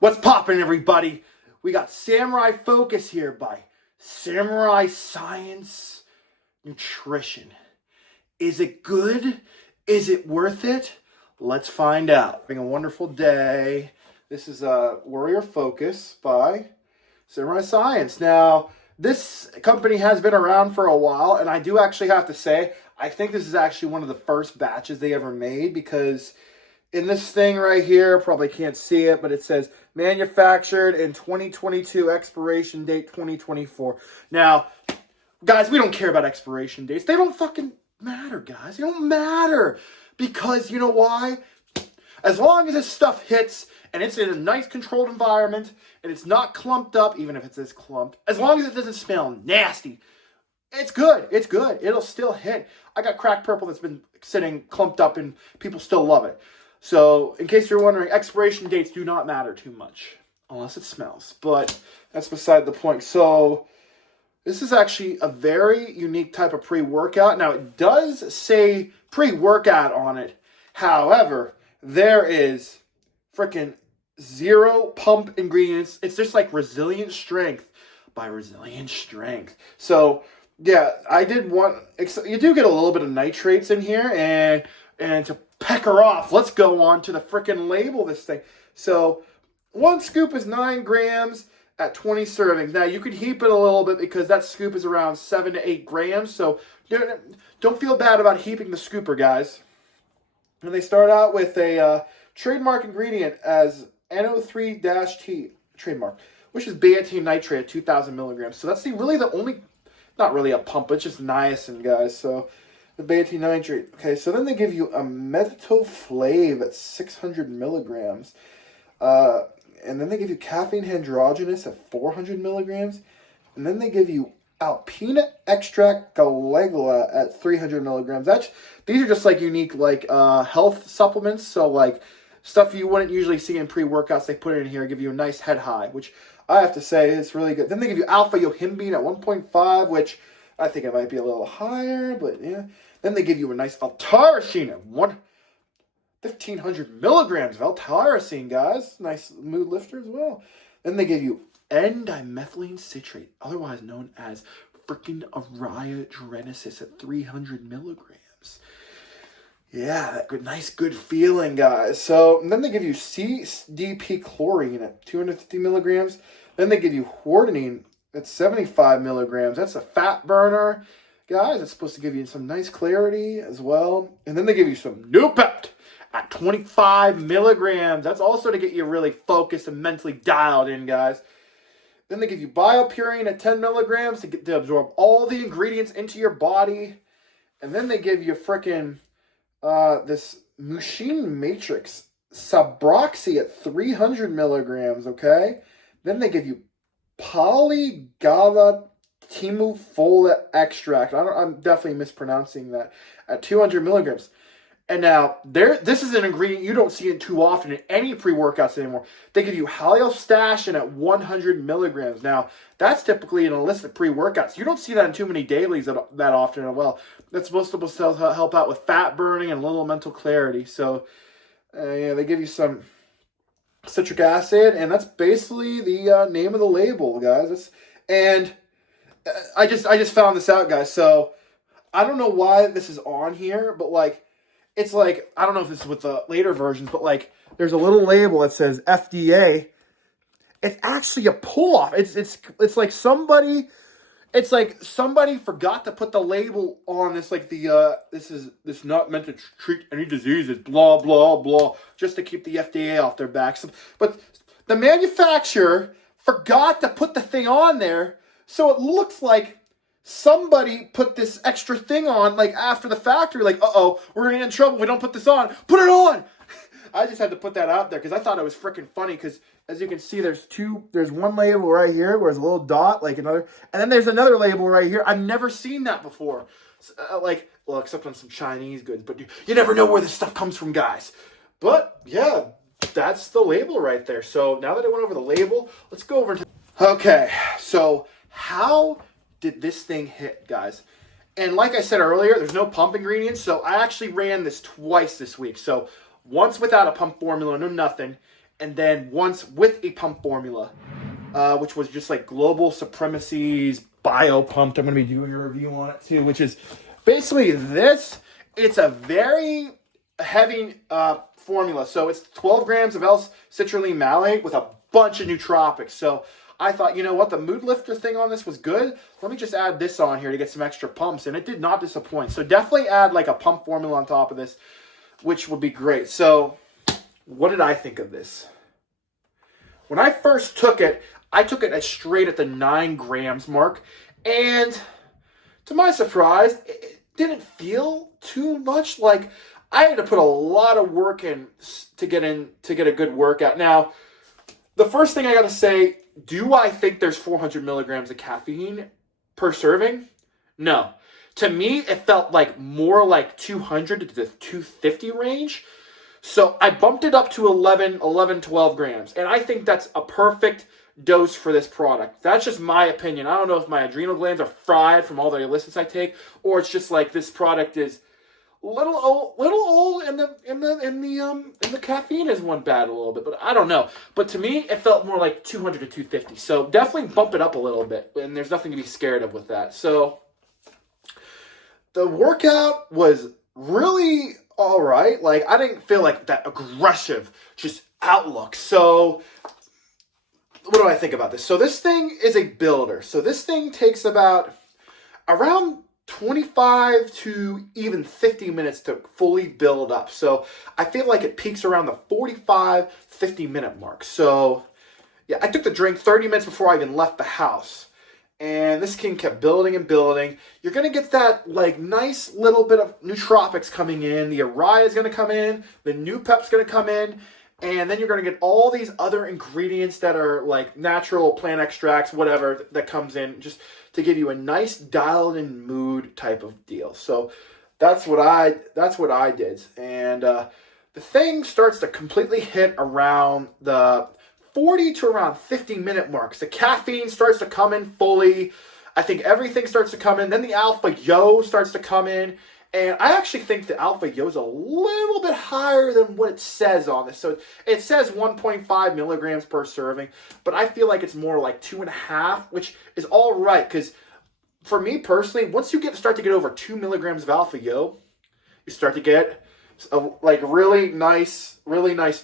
What's poppin', everybody? We got Samurai Focus here by Samurai Science Nutrition. Is it good? Is it worth it? Let's find out. Having a wonderful day. This is Warrior Focus by Samurai Science. Now, this company has been around for a while, and I do actually have to say, I think this is actually one of the first batches they ever made, because in this thing right here, probably can't see it, but it says manufactured in 2022, expiration date 2024. Now, guys, we don't care about expiration dates. They don't fucking matter, guys. They don't matter. Because, you know why? As long as this stuff hits and it's in a nice controlled environment and it's not clumped up, even if it's this clumped, as long as it doesn't smell nasty, it's good. It's good. It'll still hit. I got cracked purple that's been sitting clumped up and people still love it. So, in case you're wondering, expiration dates do not matter too much, unless it smells. But that's beside the point. So, this is actually a very unique type of pre-workout. Now, it does say pre-workout on it. However, there is freaking zero pump ingredients. It's just like Resilient Strength by Resilient Strength. So, yeah, I did want... You do get a little bit of nitrates in here, and to pecker off, let's go on to the freaking label of this thing. So, 1 scoop is 9 grams at 20 servings. Now, you could heap it a little bit because that scoop is around 7 to 8 grams. So, don't feel bad about heaping the scooper, guys. And they start out with a trademark ingredient as NO3-T, trademark, which is betaine nitrate at 2,000 milligrams. So, that's really the only, not really a pump, it's just niacin, guys. So, the betaine nitrate. Okay, so then they give you a methytoflav at 600 milligrams. And then they give you caffeine hydrogenous at 400 milligrams. And then they give you alpina extract galegula at 300 milligrams. These are just like unique like health supplements. So like stuff you wouldn't usually see in pre-workouts, they put it in here, give you a nice head high, which I have to say is really good. Then they give you alpha yohimbine at 1.5, which I think it might be a little higher, but yeah. Then they give you a nice L-tyrosine at 1,500 milligrams of L-tyrosine, guys. Nice mood lifter as well. Then they give you N-dimethylene citrate, otherwise known as freaking Ariadrenesis at 300 milligrams. Yeah, that good, nice, good feeling, guys. So, and then they give you CDP chlorine at 250 milligrams. Then they give you hordenine at 75 milligrams. That's a fat burner. Guys, it's supposed to give you some nice clarity as well. And then they give you some Nupept at 25 milligrams. That's also to get you really focused and mentally dialed in, guys. Then they give you BioPurine at 10 milligrams to absorb all the ingredients into your body. And then they give you frickin' this Mushine Matrix Sabroxy at 300 milligrams, okay? Then they give you Polygala Timufola extract. I'm definitely mispronouncing that at 200 milligrams. And now, this is an ingredient you don't see it too often in any pre-workouts anymore. They give you Haliostastin at 100 milligrams. Now, that's typically in a list of pre-workouts. You don't see that in too many dailies that often as well. That's supposed to help out with fat burning and a little mental clarity. So, yeah, they give you some citric acid, and that's basically the name of the label, guys. I just found this out, guys. So, I don't know why this is on here, but like, it's like, I don't know if this is with the later versions, but like, there's a little label that says FDA. It's actually a pull-off. It's like somebody forgot to put the label on this, like this not meant to treat any diseases, blah, blah, blah, just to keep the FDA off their backs. But the manufacturer forgot to put the thing on there, so it looks like somebody put this extra thing on, like, after the factory, like, uh-oh, we're gonna get in trouble if we don't put this on. Put it on! I just had to put that out there, because I thought it was freaking funny, because, as you can see, there's one label right here, where there's a little dot, like another, and then there's another label right here. I've never seen that before. Well, except on some Chinese goods, but you never know where this stuff comes from, guys. But, yeah, that's the label right there. So, now that I went over the label, let's go over to... Okay, so, how did this thing hit, guys? And like I said earlier, there's no pump ingredients, so I actually ran this twice this week. So once without a pump formula, no nothing, and then once with a pump formula, which was just like Global Supremacy's Bio Pumped. I'm going to be doing a review on it too, which is basically this. It's a very heavy formula. So it's 12 grams of L-citrulline malate with a bunch of nootropics. So I thought, you know what, the mood lifter thing on this was good. Let me just add this on here to get some extra pumps, and it did not disappoint. So definitely add like a pump formula on top of this, which would be great. So what did I think of this? When I first took it, I took it straight at the 9 grams mark, and to my surprise, it didn't feel too much. Like I had to put a lot of work in to get a good workout. Now, the first thing I got to say, do I think there's 400 milligrams of caffeine per serving? No. To me, it felt like more like 200 to the 250 range. So I bumped it up to 11, 12 grams. And I think that's a perfect dose for this product. That's just my opinion. I don't know if my adrenal glands are fried from all the illicits I take, or it's just like this product is little old, and the caffeine has went bad a little bit, but I don't know. But to me, it felt more like 200 to 250. So definitely bump it up a little bit, and there's nothing to be scared of with that. So the workout was really all right. Like I didn't feel like that aggressive just outlook. So what do I think about this? So this thing is a builder. So this thing takes about around 25 to even 50 minutes to fully build up. So I feel like it peaks around the 45, 50 minute mark. So yeah, I took the drink 30 minutes before I even left the house. And this thing kept building and building. You're going to get that like nice little bit of nootropics coming in. The Araya is going to come in. The New Pep's going to come in. And then you're going to get all these other ingredients that are like natural plant extracts, whatever, that comes in just to give you a nice dialed in mood type of deal. So that's what I did. And the thing starts to completely hit around the 40 to around 50 minute marks. The caffeine starts to come in fully. I think everything starts to come in. Then the Alpha Yo starts to come in. And I actually think the Alpha Yo is a little bit higher than what it says on this. So it says 1.5 milligrams per serving, but I feel like it's more like 2.5, which is all right. Because for me personally, once you start to get over 2 milligrams of Alpha Yo, you start to get like really nice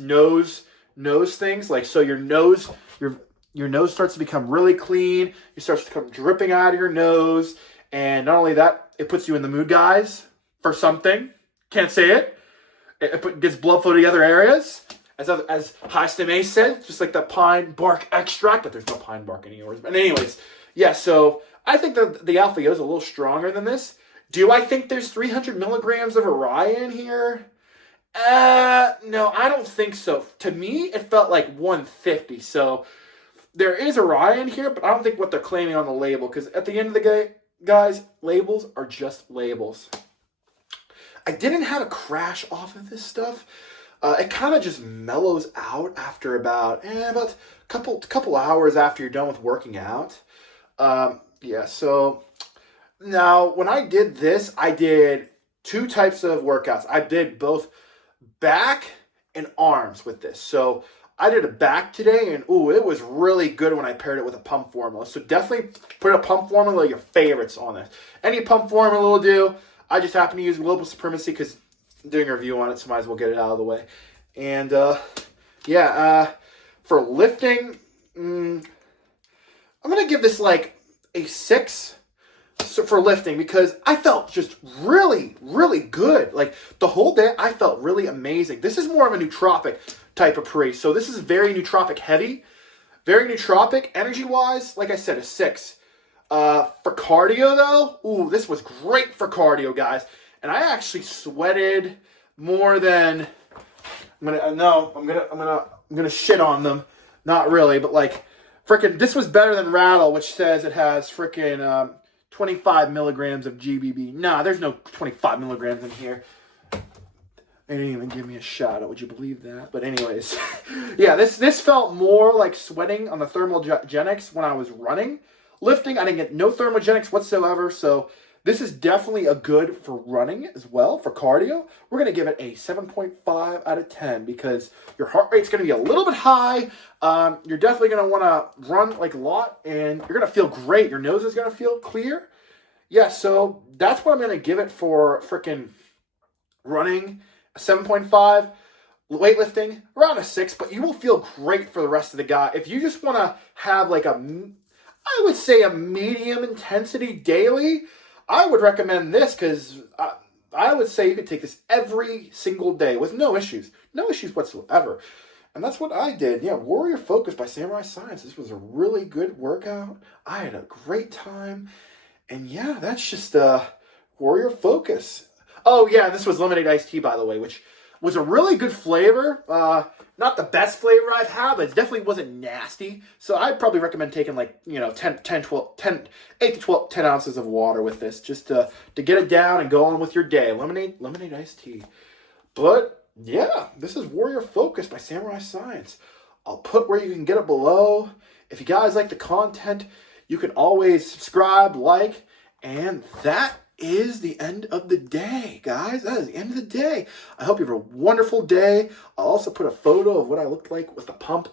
nose things. Like so your nose starts to become really clean. It starts to come dripping out of your nose. And not only that, it puts you in the mood, guys, for something. Can't say it. It gets blood flow to the other areas. As Heistem Ace said, just like the pine bark extract, but there's no pine bark anywhere. But anyways, yeah, so I think the Alpha Yo is a little stronger than this. Do I think there's 300 milligrams of Araya in here? No, I don't think so. To me, it felt like 150. So there is Araya in here, but I don't think what they're claiming on the label, because at the end of the day, guys, labels are just labels. I didn't have a crash off of this stuff. It kind of just mellows out after about a couple hours after you're done with working out. Yeah, so now when I did this, I did 2 types of workouts. I did both back and arms with this. So I did a back today, and it was really good when I paired it with a pump formula. So definitely put a pump formula, your favorites on this. Any pump formula will do. I just happen to use Global Supremacy because I'm doing a review on it, so might as well get it out of the way. And for lifting, I'm going to give this like a 6 for lifting, because I felt just really, really good. Like the whole day, I felt really amazing. This is more of a nootropic type of pre. So this is very nootropic heavy, very nootropic energy-wise. Like I said, a 6. For cardio though, this was great for cardio, guys. And I actually sweated more than I'm gonna shit on them. Not really, but like freaking, this was better than Rattle, which says it has freaking 25 milligrams of GBB. Nah, there's no 25 milligrams in here. They didn't even give me a shot. Would you believe that? But anyways, yeah, this felt more like sweating on the thermogenics when I was running. Lifting, I didn't get no thermogenics whatsoever. So This is definitely a good for running as well, for cardio. We're going to give it a 7.5 out of 10 because your heart rate's going to be a little bit high. You're definitely going to want to run like a lot, and you're going to feel great. Your nose is going to feel clear. Yeah, so that's what I'm going to give it for freaking running, a 7.5. Weightlifting, around a 6, but you will feel great for the rest of the guy. If you just want to have like I would say a medium intensity daily, I would recommend this because I would say you could take this every single day with no issues whatsoever. And that's what I did. Yeah, Warrior Focus by Samurai Science. This was a really good workout. I had a great time. And yeah, that's just Warrior Focus. Oh yeah, this was lemonade iced tea, by the way, which was a really good flavor. Not the best flavor I've had, but it definitely wasn't nasty. So I'd probably recommend taking like, 8 to 12, 10 ounces of water with this just to get it down and go on with your day. Lemonade iced tea. But yeah, this is Warrior Focus by Samurai Science. I'll put where you can get it below. If you guys like the content, you can always subscribe, like, and that is the end of the day, guys. That is the end of the day. I hope you have a wonderful day. I'll also put a photo of what I looked like with the pump